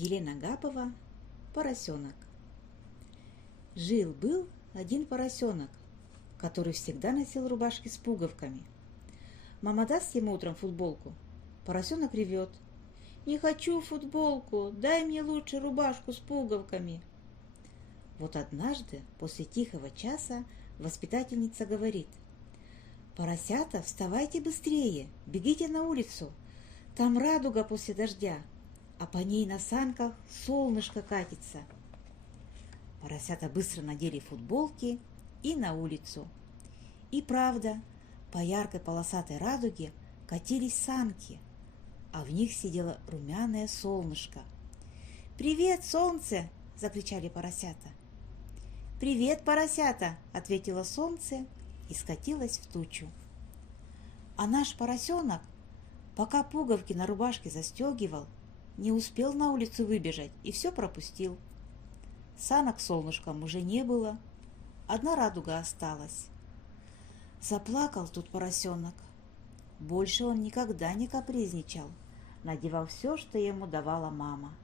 Елена Гапова. Поросенок. Жил-был один поросенок, который всегда носил рубашки с пуговками. Мама даст ему утром футболку. Поросенок ревет: «Не хочу футболку, дай мне лучше рубашку с пуговками». Вот однажды после тихого часа воспитательница говорит: «Поросята, вставайте быстрее, бегите на улицу, там радуга после дождя, а по ней на санках солнышко катится». Поросята быстро надели футболки и на улицу. И правда, по яркой полосатой радуге катились санки, а в них сидело румяное солнышко. «Привет, солнце!» – закричали поросята. «Привет, поросята!» – ответило солнце и скатилось в тучу. А наш поросенок, пока пуговки на рубашке застегивал, не успел на улицу выбежать и все пропустил. Санок солнышком уже не было, одна радуга осталась. Заплакал тут поросенок. Больше он никогда не капризничал, надевал все, что ему давала мама.